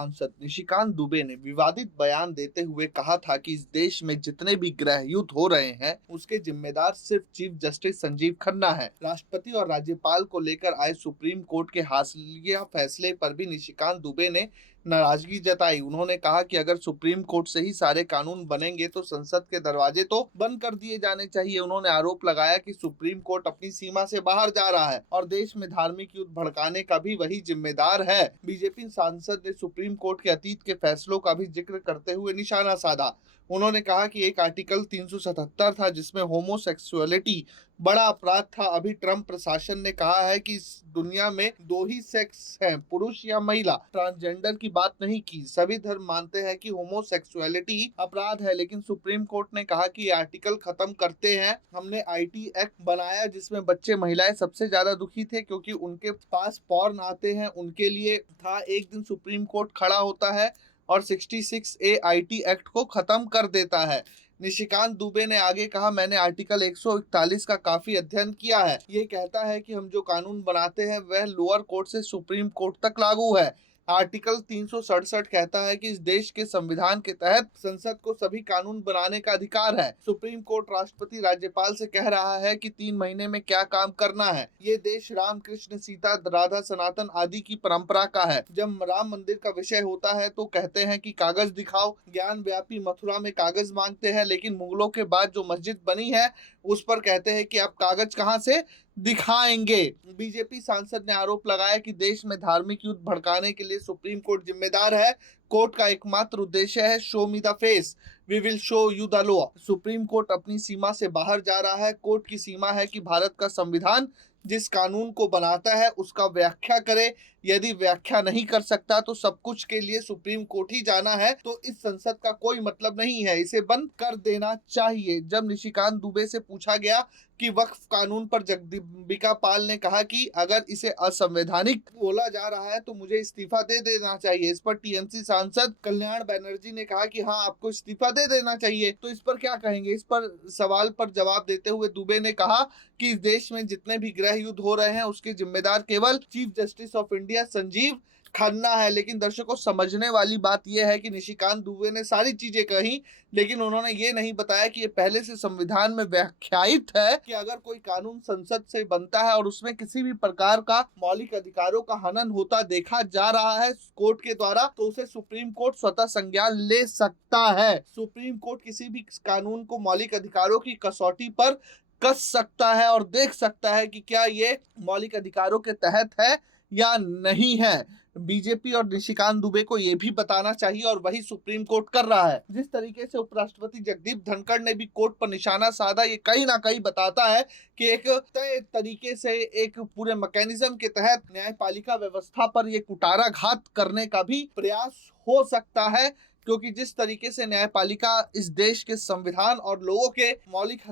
सांसद निशिकांत दुबे ने विवादित बयान देते हुए कहा था कि इस देश में जितने भी गृह युद्ध हो रहे हैं उसके जिम्मेदार सिर्फ चीफ जस्टिस संजीव खन्ना है। राष्ट्रपति और राज्यपाल को लेकर आए सुप्रीम कोर्ट के हालिया फैसले पर भी निशिकांत दुबे ने नाराजगी जताई। उन्होंने कहा कि अगर सुप्रीम कोर्ट से ही सारे कानून बनेंगे तो संसद के दरवाजे तो बंद कर दिए जाने चाहिए। उन्होंने आरोप लगाया कि सुप्रीम कोर्ट अपनी सीमा से बाहर जा रहा है और देश में धार्मिक युद्ध भड़काने का भी वही जिम्मेदार है। बीजेपी सांसद ने सुप्रीम कोर्ट के अतीत के फैसलों का भी जिक्र करते हुए निशाना साधा। उन्होंने कहा कि एक आर्टिकल 377 था जिसमें होमोसेक्सुअलिटी बड़ा अपराध था। अभी ट्रंप प्रशासन ने कहा है कि इस दुनिया में दो ही सेक्स हैं, पुरुष या महिला। ट्रांसजेंडर की बात नहीं की। सभी धर्म मानते हैं कि होमोसेक्सुअलिटी अपराध है, लेकिन सुप्रीम कोर्ट ने कहा कि ये आर्टिकल खत्म करते हैं। हमने आईटी एक्ट बनाया जिसमें बच्चे महिलाएं सबसे ज्यादा दुखी थे क्योंकि उनके पास पॉर्न आते हैं। उनके लिए था एक दिन सुप्रीम कोर्ट खड़ा होता है और 66A आईटी एक्ट को खत्म कर देता है। निशिकांत दुबे ने आगे कहा, मैंने आर्टिकल 141 का काफी अध्ययन किया है। ये कहता है कि हम जो कानून बनाते हैं वह लोअर कोर्ट से सुप्रीम कोर्ट तक लागू है। आर्टिकल 367 कहता है कि इस देश के संविधान के तहत संसद को सभी कानून बनाने का अधिकार है। सुप्रीम कोर्ट राष्ट्रपति राज्यपाल से कह रहा है कि 3 महीने में क्या काम करना है। ये देश राम कृष्ण सीता राधा सनातन आदि की परंपरा का है। जब राम मंदिर का विषय होता है तो कहते हैं कि कागज दिखाओ। ज्ञान व्यापी मथुरा में कागज मांगते हैं, लेकिन मुगलों के बाद जो मस्जिद बनी है उस पर कहते हैं कि आप कागज कहाँ से दिखाएंगे। बीजेपी सांसद ने आरोप लगाया कि देश में धार्मिक युद्ध भड़काने के लिए सुप्रीम कोर्ट जिम्मेदार है। कोर्ट का एकमात्र उद्देश्य है show me the face, we will show you the law. Supreme court अपनी सीमा से बाहर जा रहा है। कोर्ट की सीमा है कि भारत का संविधान जिस कानून को बनाता है उसका व्याख्या करे। यदि व्याख्या नहीं कर सकता तो सब कुछ के लिए सुप्रीम कोर्ट ही जाना है, तो इस संसद का कोई मतलब नहीं है। इसे बंद कर देना चाहिए। जब निशिकांत दुबे से पूछा गया कि वक्फ कानून पर जगदम्बिका पाल ने कहा कि अगर इसे असंवैधानिक बोला जा रहा है तो मुझे इस्तीफा दे देना चाहिए। इस पर टीएमसी सांसद कल्याण बनर्जी ने कहा कि हाँ, आपको इस्तीफा दे देना चाहिए। तो इस पर क्या कहेंगे? इस पर सवाल पर जवाब देते हुए दुबे ने कहा कि इस देश में जितने भी गृह युद्ध हो रहे हैं उसके जिम्मेदार केवल chief justice of India Sanjeev Khanna है। लेकिन दर्शकों, समझने वाली बात यह है कि निशिकांत दुबे ने सारी चीजें कही, लेकिन उन्होंने ये नहीं बताया कि ये पहले से संविधान में व्याख्यायित है कि अगर कोई कानून संसद से बनता है और उसमें किसी भी प्रकार का मौलिक अधिकारों का हनन होता देखा जा रहा है कोर्ट के द्वारा, तो उसे सुप्रीम कोर्ट स्वतः संज्ञान ले सकता है। सुप्रीम कोर्ट किसी भी कानून को मौलिक अधिकारों की कसौटी पर कस सकता है और देख सकता है कि क्या ये मौलिक अधिकारों के तहत है या नहीं है। बीजेपी और निशिकांत दुबे को यह भी बताना चाहिए और वही सुप्रीम कोर्ट कर रहा है। जिस तरीके से उपराष्ट्रपति जगदीप धनखड़ ने भी कोर्ट पर निशाना साधा, ये कहीं ना कहीं बताता है कि एक तय तरीके से एक पूरे मैकेनिज्म के तहत न्यायपालिका व्यवस्था पर ये कुटाराघात करने का भी प्रयास हो सकता है, क्योंकि जिस तरीके से न्यायपालिका इस देश के संविधान और लोगों के मौलिक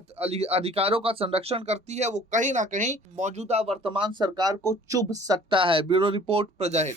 अधिकारों का संरक्षण करती है, वो कहीं ना कहीं मौजूदा वर्तमान सरकार को चुभ सकता है। ब्यूरो रिपोर्ट, प्रजा हित।